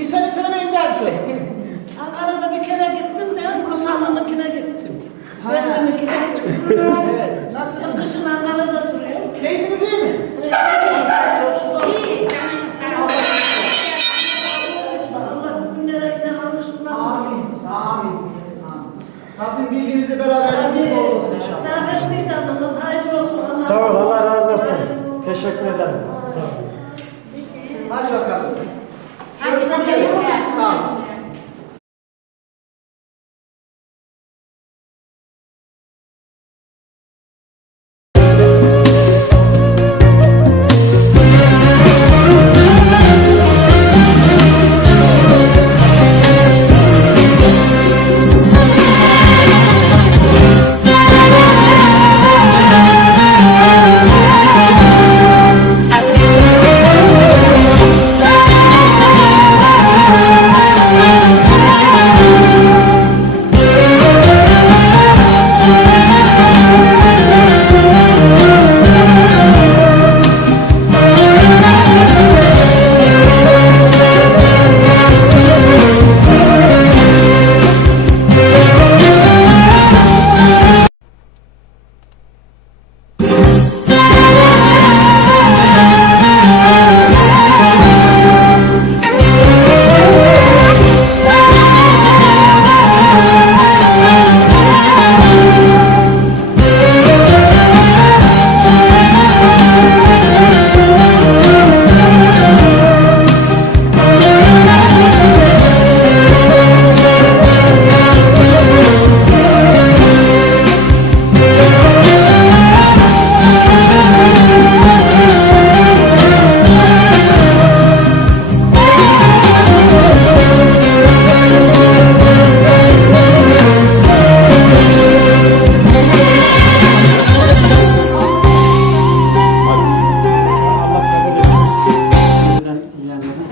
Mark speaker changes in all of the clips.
Speaker 1: İnsan insana benzer bir
Speaker 2: şey.
Speaker 1: Ankara'da bir kere gittim
Speaker 3: de Rusanlı'nınkine gittim. Ha. Benimkine hiç
Speaker 1: gitmedim. evet. Nasılsın? Kışın Ankara'da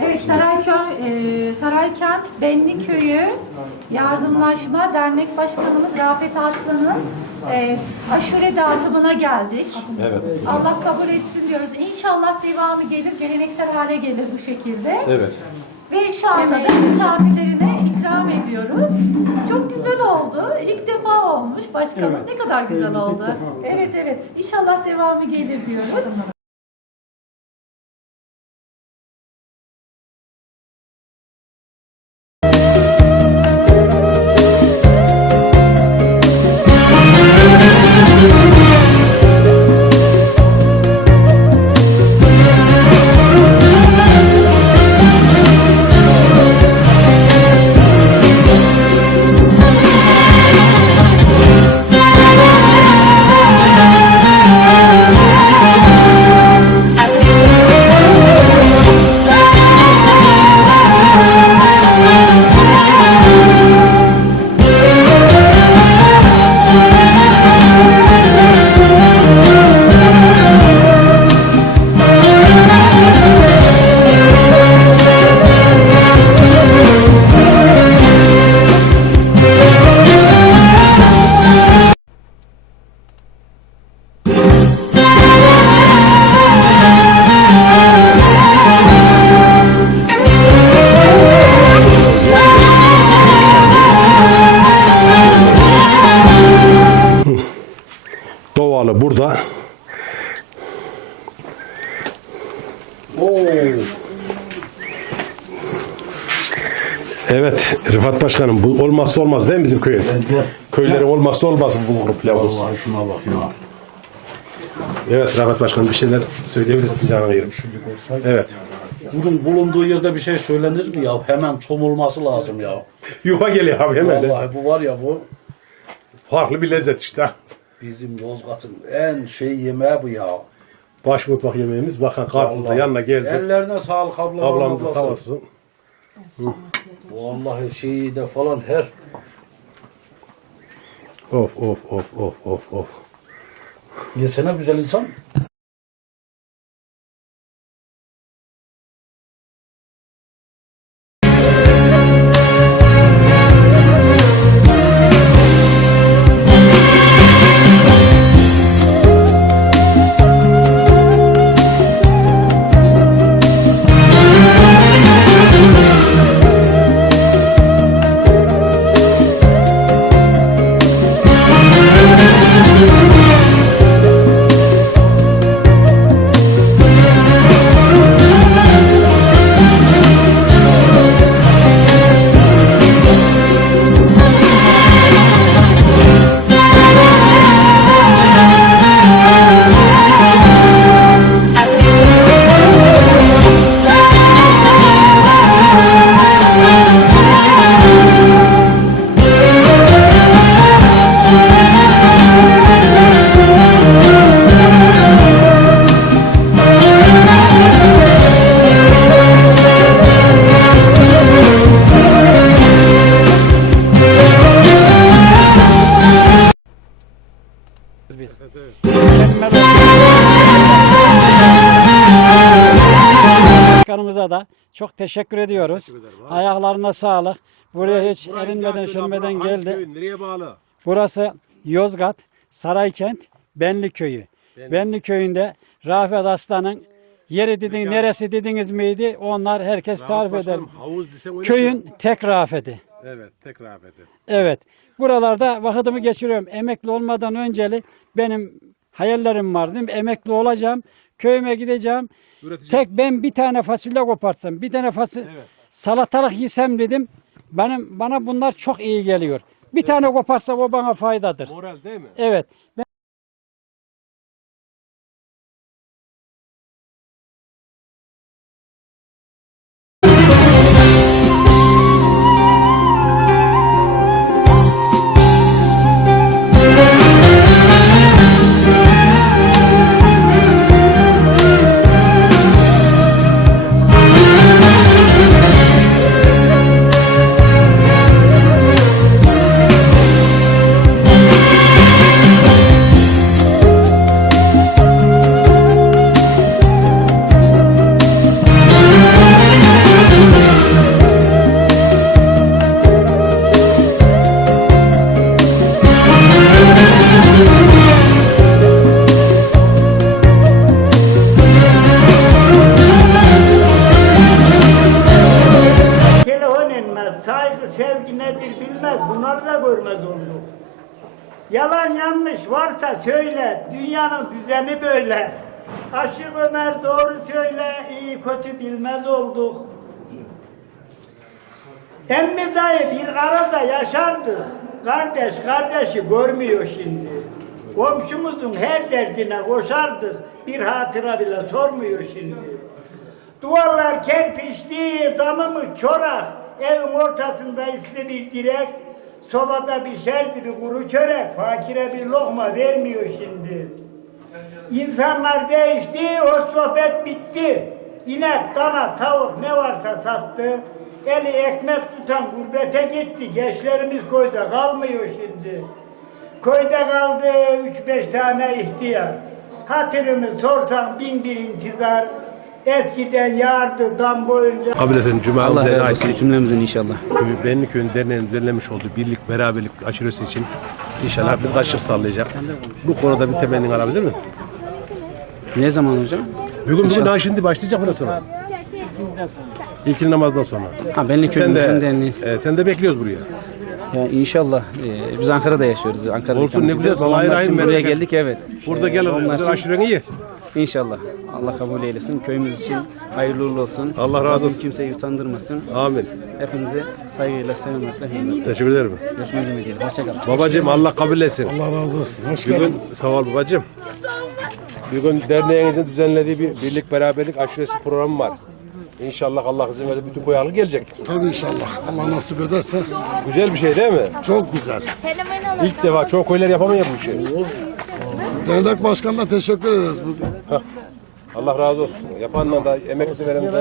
Speaker 4: Evet Sarayköy, e, Saraykent Benli Köyü Yardımlaşma Dernek Başkanımız Rafet Arslan'ın e, aşure dağıtımına geldik.
Speaker 5: Evet.
Speaker 4: Allah kabul etsin diyoruz. İnşallah devamı gelir, geleneksel hale gelir bu şekilde.
Speaker 5: Evet.
Speaker 4: Ve şu anda da misafirlerine ikram ediyoruz. Çok güzel oldu. İlk defa olmuş başkanım.
Speaker 1: Evet.
Speaker 4: Ne kadar güzel oldu. Evet evet. İnşallah devamı gelir diyoruz.
Speaker 5: Evet Rıfat Başkanım bu olmazsa olmaz değil mi bizim köyün? Köylerin olmazsa olmazı bu grup pilavımız.
Speaker 6: Vallahi şuna bak ya.
Speaker 5: Evet Rıfat Başkanım bir şeyler söyleyebilirsin canına yerim. Evet.
Speaker 6: Bunun bulunduğu yerde bir şey söylenir mi ya? Hemen çomulması lazım ya.
Speaker 5: Yuva geliyor abi hemen.
Speaker 6: Vallahi bu var ya bu
Speaker 5: Farklı bir lezzet işte.
Speaker 6: bizim Yozgat'ın en şey yemeği bu ya.
Speaker 5: Baş mutfak yemeğimiz. Bakın karpuz da
Speaker 6: Vallahi.
Speaker 5: yanına geldi.
Speaker 6: Ellerine sağlık ablam.
Speaker 5: Ablam da sağ olsun.
Speaker 6: Vallahi şeyi de falan her
Speaker 5: Of of of of of of.
Speaker 6: yesene güzel insan.
Speaker 1: Başkanımıza da çok teşekkür ediyoruz. Ayaklarına sağlık. Buraya hiç erinmeden şerinmeden geldi.
Speaker 5: Nereye bağlı?
Speaker 1: Burası Yozgat, Saraykent, Benli Köyü. Benli Köyü'nde Rafet Aslan'ın yeri dedin, neresi dediniz miydi? Onlar herkes tarif eder.
Speaker 5: Havuz desen öyle
Speaker 1: Köyün tek Rafet'i.
Speaker 5: Evet, tek rağbeti.
Speaker 1: Evet. Buralarda vakitimi geçiriyorum. Emekli olmadan önceli benim hayallerim var değil mi? Emekli olacağım. Köyüme gideceğim.
Speaker 5: Üretici.
Speaker 1: Tek ben bir tane fasulye kopartsam, bir tane fasulye salatalık yesem dedim. Benim bana bunlar çok iyi geliyor. Bir tane koparsam o bana faydadır.
Speaker 5: Moral değil mi?
Speaker 1: Evet. Ben-
Speaker 7: Yalan yanlış varsa söyle, dünyanın düzeni böyle. Aşık Ömer doğru söyle, iyi kötü bilmez olduk. Emmi dayı bir arada yaşardık. Kardeş kardeşi görmüyor şimdi. Komşumuzun her derdine koşardık. Bir hatıra bile sormuyor şimdi. Duvarlar kerpiçli, damımı çorak. Evin ortasında isli bir direk. Sobada pişerdi bir kuru çörek. Fakire bir lokma vermiyor şimdi. İnsanlar değişti, o sohbet bitti. İnek, dana, tavuk ne varsa sattı. Eli ekmek tutan gurbete gitti. Gençlerimiz köyde kalmıyor şimdi. Köyde kaldı üç beş tane ihtiyar. Hatırımı sorsan bin bir intizar. Eskiden yağardı dam boyunca.
Speaker 5: Kabul edin Cuma
Speaker 8: Allah razı olsun cümlemizin inşallah.
Speaker 5: Köyü, Benli Köyü'nün derneğinin düzenlemiş olduğu birlik, beraberlik aşırısı için inşallah biz kaşık sallayacak. Bu konuda bir temennin alabilir mi?
Speaker 8: Ne zaman hocam?
Speaker 5: Bugün bugün daha şimdi başlayacak bundan sonra. İlkin namazdan sonra.
Speaker 8: Ha benli
Speaker 5: Sen
Speaker 8: köyümüzün
Speaker 5: de,
Speaker 8: derneği.
Speaker 5: e, sen de bekliyoruz buraya.
Speaker 8: Ya inşallah. e, biz Ankara'da yaşıyoruz. Ankara'da
Speaker 5: Olsun,
Speaker 8: ikamet
Speaker 5: ne güzel.
Speaker 8: ediyoruz. Onlar için buraya
Speaker 5: bereket.
Speaker 8: geldik evet.
Speaker 5: Burada
Speaker 8: E,
Speaker 5: gel
Speaker 8: onlar için
Speaker 5: aşuren iyi.
Speaker 8: İnşallah. Allah kabul eylesin. Köyümüz için hayırlı uğurlu olsun.
Speaker 5: Allah razı olsun.
Speaker 8: Kimseyi utandırmasın.
Speaker 5: Amin.
Speaker 8: Hepinize saygıyla, sevmekle, hürmetle.
Speaker 5: Teşekkür ederim.
Speaker 8: Görüşmek ümidiyle. Hoşçakalın.
Speaker 5: Babacığım Allah kabul etsin.
Speaker 9: Allah razı olsun. Hoş
Speaker 5: Bugün
Speaker 9: geldin.
Speaker 5: sağ ol babacığım. Bugün derneğinizin düzenlediği bir birlik beraberlik aşuresi programı var. İnşallah Allah izin verir bütün koyarlı gelecek.
Speaker 9: Tabii inşallah. Allah nasip ederse
Speaker 5: Güzel bir şey değil mi?
Speaker 9: çok güzel.
Speaker 5: İlk defa çok köyler yapamıyor bu işi.
Speaker 9: Dernek başkanına teşekkür ederiz.
Speaker 5: Allah razı olsun. Yapandan da emekli veren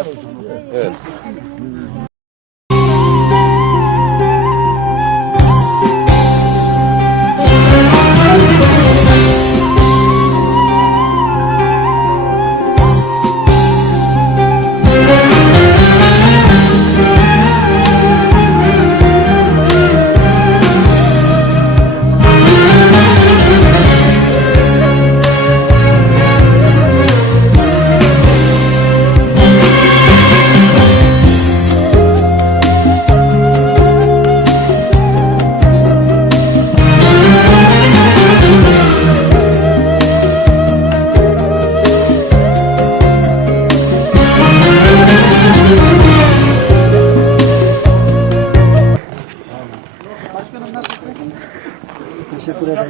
Speaker 5: de. Evet.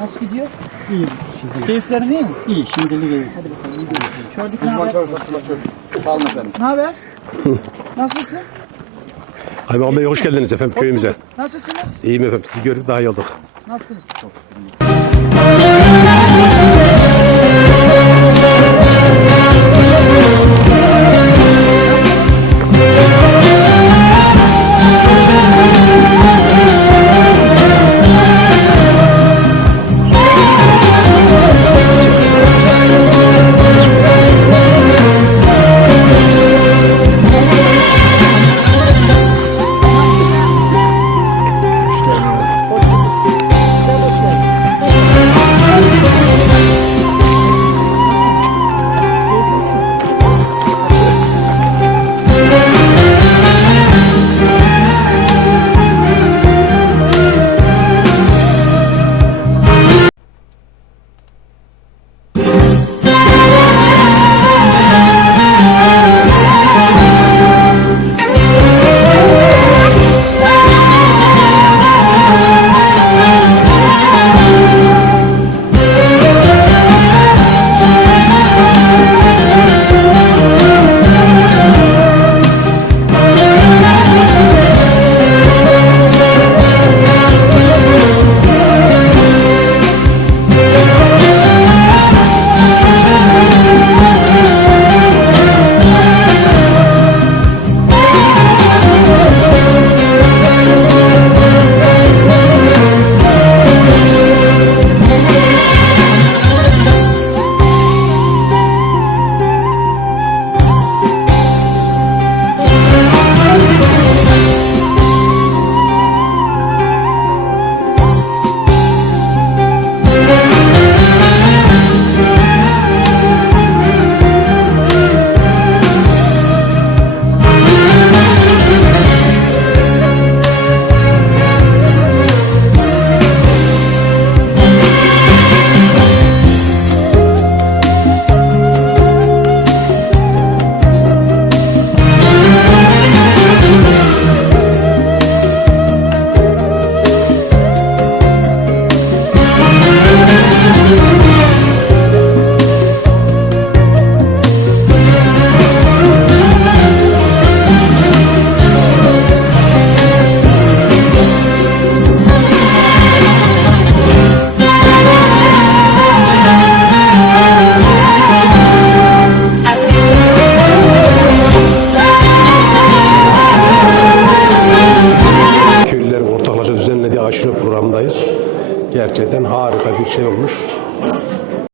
Speaker 3: Nasıl gidiyor? İyi. Keyiflerin iyi mi? İyi. Şimdilik iyi. Hadi bakalım. Çocuk ne haber? Sağ olun efendim. Ne haber? Nasılsın?
Speaker 5: Hayvan Bey hoş geldiniz efendim köyümüze.
Speaker 3: Nasılsınız?
Speaker 5: İyiyim efendim. Sizi gördük daha iyi olduk.
Speaker 3: Nasılsınız?